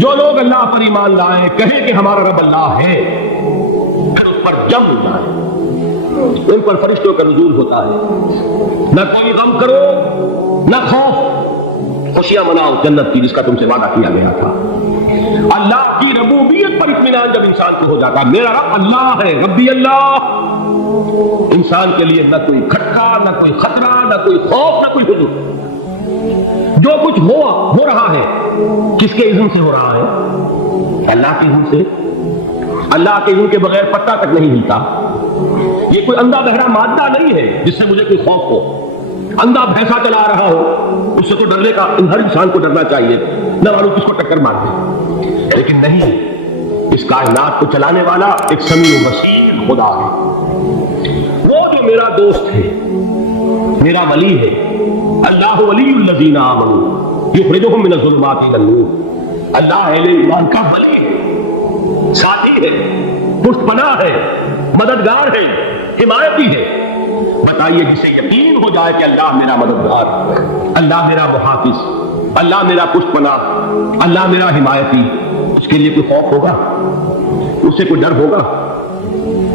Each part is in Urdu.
جو لوگ اللہ پر ایمان لائیں کہیں کہ ہمارا رب اللہ ہے، پھر اس پر جم لائیں، ان پر فرشتوں کا نزول ہوتا ہے، نہ کوئی غم کرو نہ خوف، خوشیاں مناؤ جنت کی جس کا تم سے وعدہ کیا گیا تھا۔ اللہ کی ربوبیت پر اطمینان جب انسان کو ہو جاتا ہے، میرا رب اللہ ہے، ربی اللہ، انسان کے لیے نہ کوئی کھٹکا، نہ کوئی خطرہ، نہ کوئی خوف، نہ کوئی حزن۔ جو کچھ ہو رہا ہے کس کے اذن سے ہو رہا ہے؟ اللہ کے اذن سے۔ اللہ کے اذن کے بغیر پتہ تک نہیں ہلتا۔ یہ کوئی اندھا بہرا مادہ نہیں ہے جس سے مجھے کوئی خوف ہو۔ اندھا بھینسا چلا رہا ہو اس سے تو ڈرنے کا ہر انسان کو ڈرنا چاہیے، نہ معلوم کس کو ٹکر مار دے، لیکن نہیں، اس کائنات کو چلانے والا ایک سمیع و بصیر خدا ہے۔ وہ جو میرا دوست ہے، میرا ولی ہے، اللہ ولی الذین آمنوا یخرجہم من الظلمات الی النور، اللہ اہل ایمان کا ولی ہے، ساتھی ہے، پشت پناہ ہے، مددگار ہے، حمایتی ہے۔ بتائیے جسے یقین ہو جائے کہ اللہ میرا مددگار، اللہ میرا محافظ، اللہ میرا پشت پناہ، اللہ میرا حمایتی، اس کے لیے کوئی خوف ہوگا؟ اس سے کوئی ڈر ہوگا؟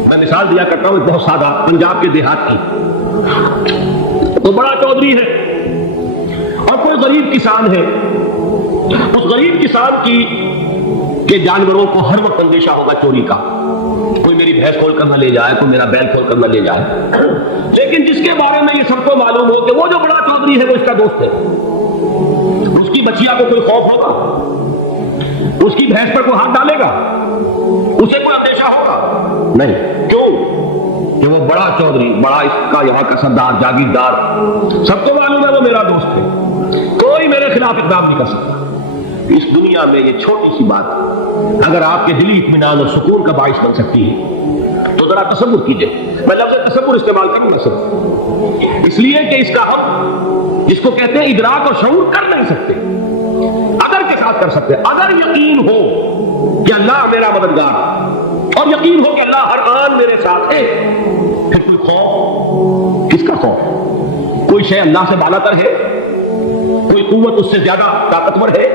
میں مثال دیا کرتا ہوں بہت سادہ، پنجاب کے دیہات کی، تو بڑا چودھری ہے اور کوئی غریب کسان ہے، اس غریب کسان کی کہ جانوروں کو ہر وقت اندیشہ ہوگا چوری کا، کوئی میری بھینس کھول کر نہ لے جائے، کوئی میرا بیل کھول کر نہ لے جائے، لیکن جس کے بارے میں یہ سب کو معلوم ہو کہ وہ جو بڑا چودھری ہے وہ اس کا دوست ہے، اس کی بچیا کو کوئی خوف ہوگا؟ اس کی بھینس پر کوئی ہاتھ ڈالے گا؟ اسے کوئی اندیشہ ہوگا؟ نہیں۔ کیوں؟ کہ وہ بڑا چودھری، بڑا اس کا یہاں کا سردار، جاگیردار، سب کو معلوم ہے وہ میرا دوست ہے، کوئی میرے خلاف اقدام نہیں کر سکتا۔ اس دنیا میں یہ چھوٹی سی بات اگر آپ کے دلی اطمینان اور سکون کا باعث بن سکتی ہے تو ذرا تصور کیجئے۔ میں لفظ تصور استعمال کروں گا صرف اس لیے کہ اس کا ہم جس کو کہتے ہیں ادراک اور شعور کر نہیں سکتے، اگر کے ساتھ کر سکتے، اگر یقین ہو کہ اللہ میرا مددگار اور یقین ہو کہ اللہ ہر آن میرے ساتھ ہے، پھر کوئی خوف؟ کس کا خوف؟ کوئی شے اللہ سے بالا تر ہے؟ کوئی قوت اس سے زیادہ طاقتور ہے؟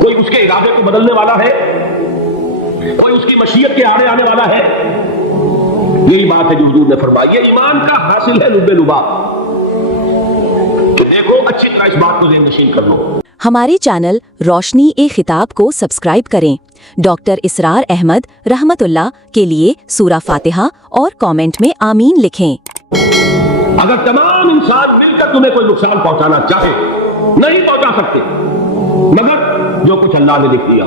کوئی اس کے ارادے کو بدلنے والا ہے؟ کوئی اس کی مشیت کے آڑے آنے والا ہے؟ یہی بات ہے جو حضور نے فرمائی، یہ ایمان کا حاصل ہے لب لباب۔ تو دیکھو اچھی طرح اس بات کو ذہن نشین کر لو۔ ہمارے چینل روشنی خطاب کو سبسکرائب کریں۔ ڈاکٹر اسرار احمد رحمت اللہ کے لیے سورہ فاتحہ اور کامنٹ میں آمین لکھیں۔ اگر تمام انسان مل کر تمہیں کوئی نقصان پہنچانا چاہے نہیں پہنچا سکتے مگر جو کچھ اللہ نے لکھ دیا،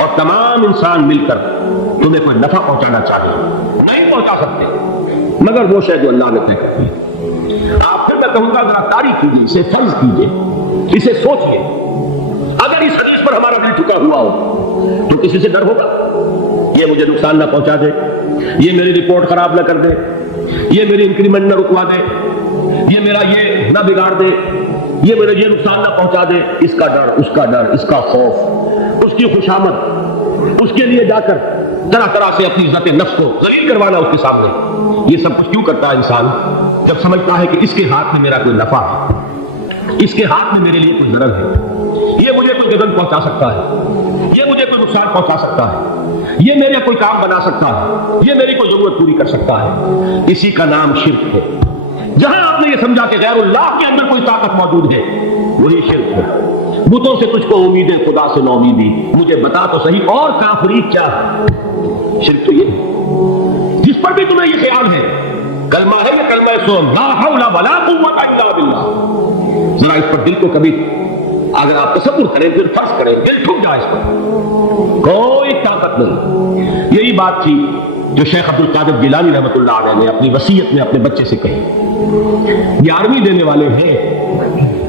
اور تمام انسان مل کر تمہیں کوئی نفع پہنچانا چاہے نہیں پہنچا سکتے مگر وہ شے جو اللہ نے طے کر دی۔ آپ پھر میں کہوں گا ذرا تاریخ کیجیے، اسے فرض کیجیے، اسے سوچیے۔ اگر اس حدیث پر ہمارا دل چکا ہوا ہو تو کسی سے ڈر ہوگا؟ یہ مجھے نقصان نہ پہنچا دے، یہ میری رپورٹ خراب نہ کر دے، یہ میری انکریمنٹ نہ رکوا دے، یہ میرا یہ نہ بگاڑ دے، یہ میرے یہ نقصان نہ پہنچا دے، اس کا ڈر، اس کا ڈر، اس کا خوف، اس کی خوشامد، اس کے لیے جا کر طرح طرح سے اپنی عزت نفس کو ذلیل کروانا اس کے سامنے۔ یہ سب کچھ کیوں کرتا ہے انسان؟ جب سمجھتا ہے کہ اس کے ہاتھ میں میرا کوئی نفع ہے، اس کے ہاتھ میں میرے لیے کوئی ضرر ہے، یہ مجھے کوئی گدن پہنچا سکتا ہے، یہ مجھے کوئی نقصان پہنچا سکتا ہے، یہ میرے کوئی کام بنا سکتا ہے، یہ میری کوئی ضرورت پوری کر سکتا ہے، اسی کا نام شرک ہے۔ جہاں آپ نے یہ سمجھا کہ غیر اللہ کے اندر کوئی طاقت موجود ہے وہی شرک ہے۔ بتوں سے تجھ کو امید ہے، خدا سے نو امیدی، مجھے بتا تو صحیح اور کافری کیا ہے؟ شرک تو یہ ہے جس پر بھی تمہیں یہ خیال ہے کلمہ ہے یا کلمہ سو لا حول ولا قوت الا باللہ، ذرا اس پر دل کو کبھی اگر آپ تصور کریں، دل فرض کریں، دل ٹھک جائے، اس پر کوئی طاقت نہیں۔ یہی بات تھی جو شیخ عبد القادر جیلانی رحمۃ اللہ علیہ نے اپنی وصیت میں اپنے بچے سے کہی۔ 11ویں دینے والے ہیں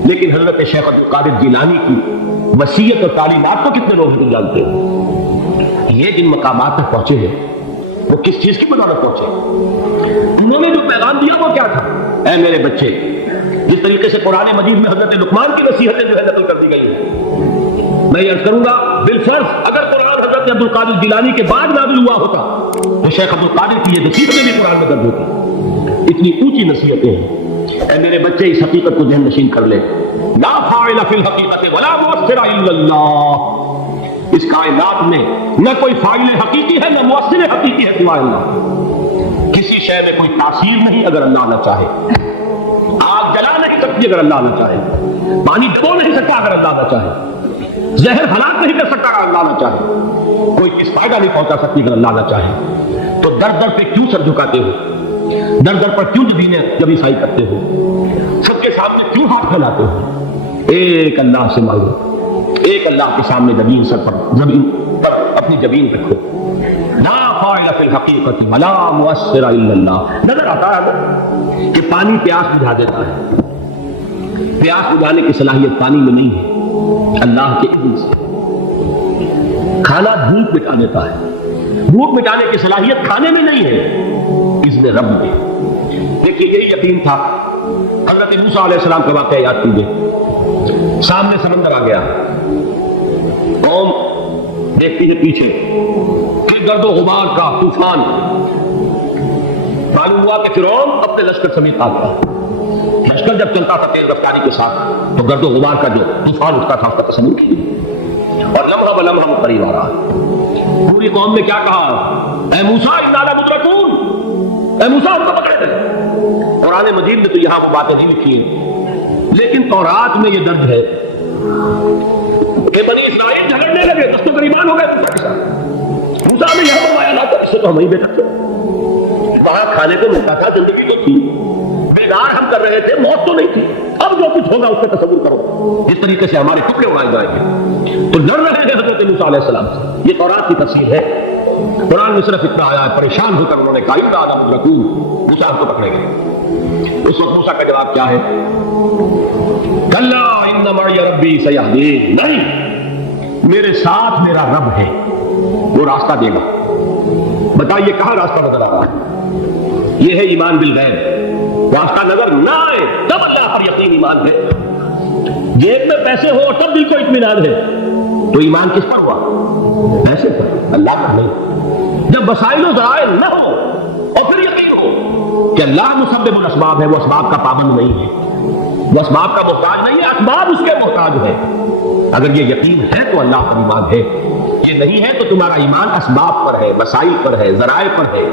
لیکن حضرت شیخ عبد القادر جیلانی کی وصیت اور تعلیمات کو کتنے لوگ نہیں جانتے؟ یہ جن مقامات تک پہنچے ہیں وہ کس چیز کی بدولت پہنچے؟ انہوں نے جو پیغام دیا وہ کیا تھا؟ اے میرے بچے، جس طریقے سے قرآن مجید میں حضرت لقمان کی نصیحتیں جو ہے نقل کر دی گئی ہیں، میں یہ عرض کروں گا بالفرض اگر قرآن حضرت عبد القادر جیلانی کے بعد نازل ہوا ہوتا تو شیخ عبد القادر کی یہ نصیحتیں بھی قرآن میں درج ہوتی۔ اتنی اونچی نصیحتیں ہیں۔ اے میرے بچے، اس حقیقت کو ذہن نشین کر لے لا فاعل فی الحقیقت ولا مؤثر الا اللہ. اس کائنات میں نہ کوئی فاعل حقیقی ہے نہ مؤثر حقیقی ہے سوائے اللہ. کسی شے میں کوئی تاثیر نہیں اگر اللہ نہ چاہے. آگ جلا نہیں سکتی اگر اللہ نہ چاہے. پانی ڈبو نہیں سکتا اگر اللہ نہ چاہے. زہر ہلاک نہیں کر سکتا اگر اللہ نہ چاہے. کوئی کس فائدہ نہیں پہنچا سکتی اگر اللہ نہ چاہے. تو در در پہ کیوں سر جھکاتے ہو؟ در در پر کیوں جبیں سائی کرتے ہو؟ سب کے سامنے کیوں ہاتھ پھیلاتے ہو؟ ایک اللہ سے مانگو. ایک اللہ کے سامنے زمین سر پر اپنی جبین رکھو. لا فاعل فی الحقیقت ولا مؤثر الا اللہ. نظر آتا ہے کہ پانی پیاس بجھا دیتا ہے. پیاس بجھانے کی صلاحیت پانی میں نہیں ہے، اللہ کے اذن سے. کھانا بھوک مٹا دیتا ہے. بھوک مٹانے کی صلاحیت کھانے میں نہیں ہے، اذن رب میں. دیکھیے یہی یقین تھا. حضرت موسیٰ علیہ السلام کا واقعہ یاد کیجیے. سامنے سمندر آ گیا. قوم دیکھتی ہے پیچھے کہ گرد و غبار کا طوفان. معلوم ہوا کہ فرعون اپنے لشکر سمیت آتا ہے. لشکر جب چلتا تھا تیز رفتاری کے ساتھ تو گرد و غبار کا جو طوفان اٹھتا تھا اس کا تصور کیجیے. اور لمحہ بلمحہ وہ قریب آ رہا ہے. پوری قوم نے کیا کہا؟ اے موسیٰ انا لمدرکون، اے موسیٰ ہم کو پکڑے تھے. قرآن مجید میں تو یہاں وہ باتیں نہیں لکھی ہیں، لیکن تورات میں یہ درج ہے کہ بنی اسرائیل جھگڑنے لگے، دست و گریبان ہو گئے موسیٰ کے ساتھ. موسیٰ نے یہاں فرمایا لا تب سے تو ہم ہی بے تھے. وہاں کھانے کو ملتا تھا، زندگی تو تھی، بیدار ہم کر رہے تھے، موت تو نہیں تھی. اب جو کچھ ہوگا اس کا تصور کرو. جس طریقے سے ہمارے ٹکڑے اڑائے جائیں گے تو لڑ رہے ہیں حضرت موسیٰ علیہ السلام سے. یہ تورات کی تفسیر ہے. قرآن میں صرف اتنا آیا ہے، پریشان ہو کر انہوں نے کہا انا لمدرکون، موسیٰ ہم کو پکڑے گئے. اس وقت موسیٰ کا جواب کیا ہے؟ کلا ان معی ربی سیہدین. نہیں، میرے ساتھ میرا رب ہے، وہ راستہ دے گا. بتائیے کہاں راستہ نظر آ رہا ہے؟ یہ ہے ایمان بالغیب. راستہ نظر نہ آئے تب اللہ پر یقین ایمان ہے. جیب میں پیسے ہو تب دل کو اطمینان ہے تو ایمان کس پر ہوا؟ پیسے پر، اللہ پر نہیں. جب وسائل و ذرائع نہ ہو اور پھر یقین ہو کہ اللہ مسبب الاسباب ہے، وہ اسباب کا پابند نہیں ہے، وہ اسباب کا محتاج نہیں ہے، اسباب اس کے محتاج ہے. اگر یہ یقین ہے تو اللہ پر ایمان ہے. یہ نہیں ہے تو تمہارا ایمان اسباب پر ہے، وسائل پر ہے، ذرائع پر ہے،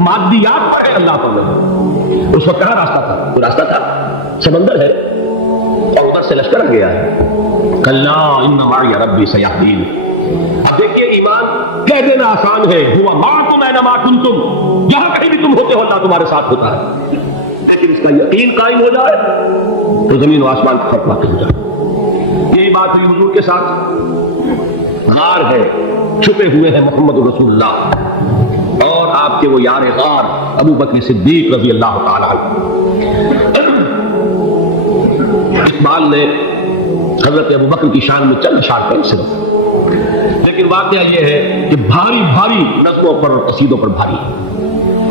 مادیات پر ہے، اللہ پر نہیں. اس وقت کہاں راستہ تھا؟ وہ راستہ تھا سمندر ہے اور ادھر سے لشکر آ گیا ہے. کلا ان معی ربی سیہدین. اب دیکھیے ایمان کہہ دینا آسان ہے، ہوا معکم اینما کنتم، جہاں کہیں بھی تم ہوتے ہو اللہ تمہارے ساتھ ہوتا ہے. لیکن اس کا یقین قائم ہو جائے تو زمین و آسمان کا فرق واقع ہو جائے. یہی بات ہے حضور کے ساتھ. غار ہے، چھپے ہوئے ہیں محمد رسول اللہ اور آپ کے وہ یار غار ابو بکر صدیق رضی اللہ تعالی عنہ. اقبال نے حضرت ابو بکر کی شان میں چند اشعار کہے صرف، لیکن واقعہ یہ ہے کہ بھاری بھاری نظموں پر اور قصیدوں پر بھاری،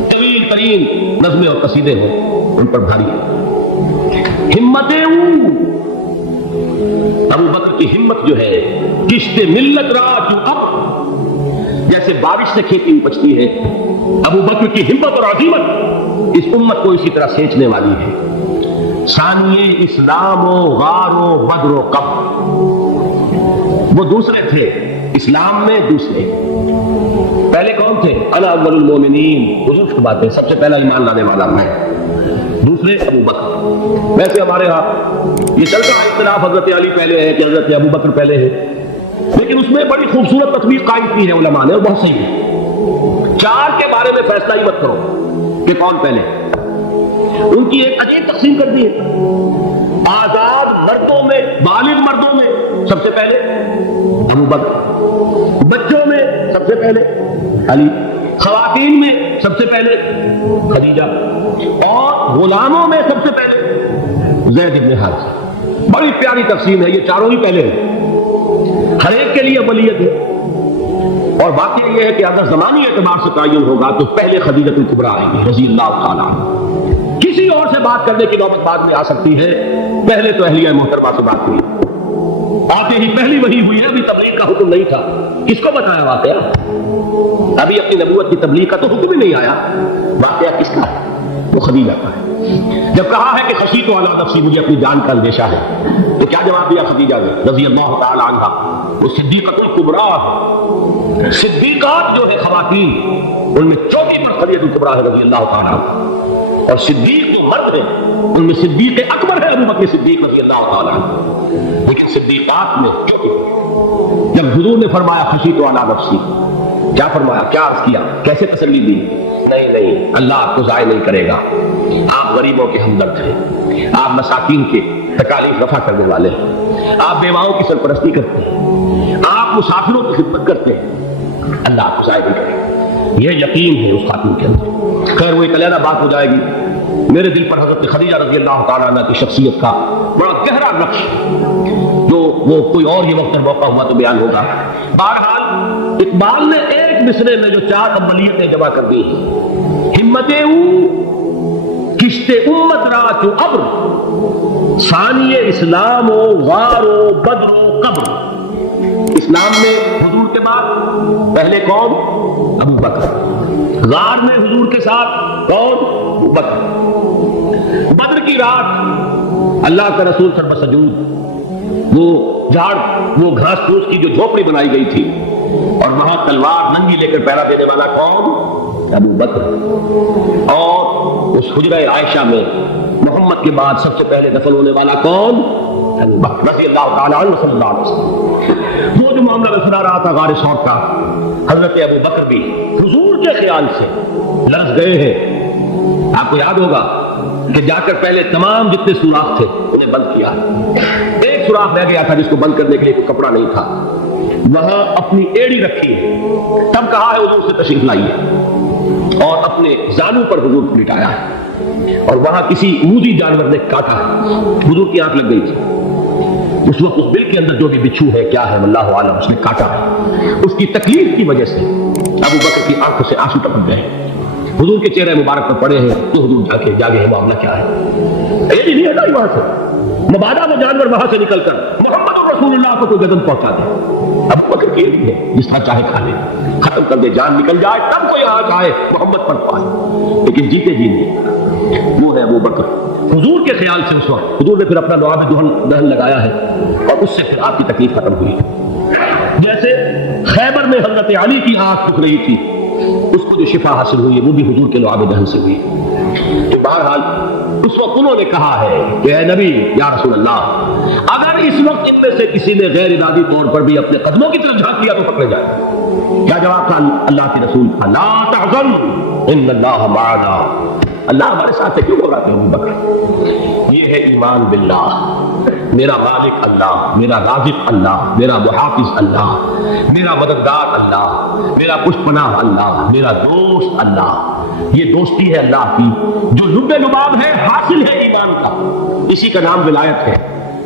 طویل ترین نظمیں اور قصیدے ہوں ان پر بھاری. ہمتیں ابو بکر کی ہمت جو ہے، کشت ملت را جو اب جیسے بارش سے کھیتی اپجتی ہے، ابو بکر کی ہمت اور عظیمت اس امت کو اسی طرح سینچنے والی ہے. ثانیے اسلام و غار و بدر و کب، وہ دوسرے تھے اسلام میں. دوسرے پہلے کون تھے؟ انا اول المومنین، حضور کی بات ہے، سب سے پہلا ایمان لانے والا میں. دوسرے ابو بکر. ویسے ہمارے ہاں یہ چلتا ہے اختلاف، حضرت علی پہلے ہے کہ حضرت ابو بکر پہلے ہے، لیکن اس میں بڑی خوبصورت تطبیق قائم کی ہے علماء نے اور بہت صحیح ہے. چار کے بارے میں فیصلہ ہی مت کرو کہ کون پہلے. ان کی ایک عجیب تقسیم کر دی ہے. آزاد مردوں میں، بالغ مردوں میں سب سے پہلے ابو بکر، بچوں میں سب سے پہلے علی، خواتین میں سب سے پہلے خدیجہ، اور غلاموں میں سب سے پہلے زید بن حارثہ. بڑی پیاری تقسیم ہے. یہ چاروں ہی پہلے ہیں، ہر ایک کے لیے ولیت ہے. اور واقعہ یہ ہے کہ اگر زمانی اعتبار سے تعین ہوگا تو پہلے خدیجہ الکبریٰ آئیں گے رضی اللہ تعالیٰ عنہ. کسی اور سے بات کرنے کی نوبت بعد میں آ سکتی ہے، پہلے تو اہلیہ محترمہ سے بات ہوئی. آتے ہی پہلی وحی ہوئی ہے، ابھی تبلیغ کا حکم نہیں تھا. کس کو بتایا واقعہ؟ ابھی اپنی نبوت کی تبلیغ کا تو حکم ہی نہیں آیا. واقعہ کس کا؟ وہ خدیجہ کا ہے۔ جب کہا ہے کہ خشیت علی نفسی، مجھے اپنی جان کا اندیشہ ہے، تو کیا جواب دیا خدیجہ نے رضی اللہ تعالی عنہا؟ وہ صدیقۃ الکبریٰ ہے، صدیقات جو ہے خواتین ان میں چوتھی مرتبہ الکبریٰ ہے رضی اللہ تعالی عنہ، اور صدیق جو مرد ہیں ان میں صدیق اکبر ہے ابو بکر صدیق رضی اللہ تعالی عنہ، لیکن صدیقات میں چوتھی۔ جب حضور نے فرمایا خشیت علی نفسی، کیا فرمایا، کیا عرض کیا، کیسے تسلی دی؟ نہیں اللہ آپ کو ضائع نہیں کرے گا، آپ غریبوں کے ہمدرد ہیں، آپ مساکین کے تکالیف رفع کرنے والے ہیں، آپ بیواؤں کی سرپرستی کرتے ہیں، آپ مسافروں کی خدمت کرتے ہیں، اللہ آپ کو ضائع نہیں کرے گا۔ یہ یقین ہے اس خاتون کے اندر۔ خیر وہ ایک علیحدہ بات ہو جائے گی، میرے دل پر حضرت خدیجہ رضی اللہ تعالیٰ عنہ کی شخصیت کا بڑا گہرا نقش، جو وہ کوئی اور یہ وقت موقع ہوا تو بیان ہوگا۔ بہرحال اقبال نے ایک مصرے میں جو 4 اقبالیتیں جمع کر دی ہیں، ہمتیں کشت امت را تو ابر، ثانی اسلام و غار و بدر و قبر۔ اسلام میں حضور کے بعد پہلے کون؟ ابو بکر۔ غار میں حضور کے ساتھ کون؟ ابو بکر۔ بدر کی رات اللہ کا رسول سر بسجود، وہ جھاڑ، وہ گھاس پھوس کی جو جھوپڑی بنائی گئی تھی، اور وہاں تلوار ننگی لے کر پہرا دینے والا کون؟ ابو بکر۔ اور اس حجرہ عائشہ میں محمد کے بعد سب سے پہلے دفن ہونے والا کون؟ ابو بکر رضی اللہ تعالیٰ عنہ صلی اللہ علیہ وسلم۔ وہ جو معاملہ سنا رہا تھا غار ثور کا، حضرت ابو بکر بھی حضور کے خیال سے لرز گئے ہیں۔ آپ کو یاد ہوگا کہ جا کر پہلے تمام جتنے سوراخ تھے انہیں بند کیا، ایک سوراخ رہ گیا تھا جس کو بند کرنے کے لیے کوئی کپڑا نہیں تھا، وہاں اپنی ایڑی رکھی ہے، تب کہا ہے حضور سے تشریف لائیے، اور اپنے زانوں پر حضور کو لٹایا ہے، اور وہاں کسی موذی جانور نے کاٹا ہے، حضور کی آنکھ لگ گئی تھی، اس وقت اس بل کے اندر جو بھی بچھو ہے کیا ہے اللہ عالم، اس نے کاٹا ہے، اس کی تکلیف کی وجہ سے ابو بکر کی آنکھوں سے آنسو ٹپک گئے، حضور کے چہرے مبارک پر پڑے ہیں، تو حضور جاگے ہیں، معاملہ کیا ہے؟ یہ نہیں ہے وہاں سے مبادہ میں جانور وہاں سے نکل کر محمد رسول اللہ کو کوئی گزن پہنچا دے، ابو بکر کی ہے جس طرح چاہے کھا لے، ختم کر دے، جان نکل جائے تب کوئی آج آئے محمد پر پائے، لیکن جیتے جی نہیں، وہ ہے ابو بکر۔ حضور کے خیال سے اس وقت حضور نے پھر اپنا لعاب دہن لگایا ہے، اور اس سے پھر آپ کی تکلیف ختم ہوئی۔ جیسے خیبر میں حضرت علی کی آنکھ دکھ رہی تھی، اس کو جو شفا حاصل ہوئی وہ بھی حضور کے لعاب دہن سے ہوئی۔ تو بہرحال اس وقت انہوں نے کہا ہے کہ اے نبی یا رسول اللہ، اگر اس وقت ان میں سے کسی نے غیر ارادی طور پر بھی اپنے قدموں کی طرف جھانک لیا تو پکڑے جائے۔ کیا جواب تھا اللہ کے رسول کا؟ لا تحزن ان اللہ معنا، اللہ ہمارے ساتھ ہے، کیوں بولا کہ ابو بکر؟ یہ ہے ایمان باللہ، میرا خالق اللہ، میرا رازق اللہ، میرا محافظ اللہ، میرا مددگار اللہ، میرا پشت پناہ اللہ، میرا دوست اللہ۔ یہ دوستی ہے اللہ کی جو لب لباب ہے، حاصل ہے ایمان کا، اسی کا نام ولایت ہے۔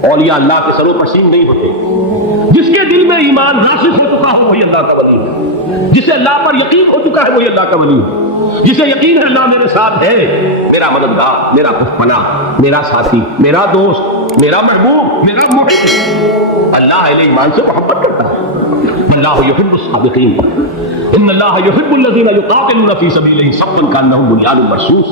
اولیاء اللہ کے سروں پر سین نہیں ہوتے، جس کے دل میں ایمان راسخ ہو چکا ہو وہی اللہ کا ولی ہے، جسے اللہ پر یقین ہو چکا ہے وہی اللہ کا ولی ہے، جسے یقین ہے اللہ میرے ساتھ ہے، میرا مددگار، میرا پشت پناہ، میرا ساتھی، میرا دوست، میرا محبوب، میرا محب۔ اللہ اہل ایمان سے محبت کرتا ہے۔ اللہ یحب الصادقین، ان اللہ یحب الذین یقاتلون فی سبیلہ صفا کانہم بنیان مرصوص۔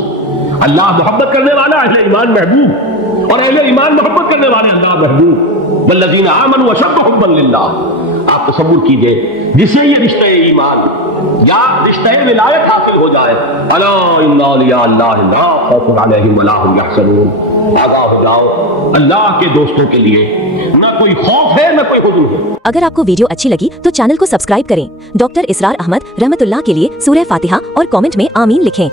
اللہ محبت کرنے والا، اہل ایمان محبوب، اور اہل ایمان محبت کرنے والے اللہ محبوب۔ والذین آمنوا اشد حبا للہ۔ آپ تصور کیجئے جسے یہ رشتہ ایمان یا رشتہ ولایت حاصل ہو جائے، الا ان اولیاء اللہ لا خوف علیہم ولا هم یحزنون، آگاہ ہو جاؤ، اللہ کے دوستوں کے لیے نہ کوئی خوف ہے نہ کوئی حزن ہے۔ اگر آپ کو ویڈیو اچھی لگی تو چینل کو سبسکرائب کریں، ڈاکٹر اسرار احمد رحمت اللہ کے لیے سورہ فاتحہ اور کامنٹ میں آمین لکھیں۔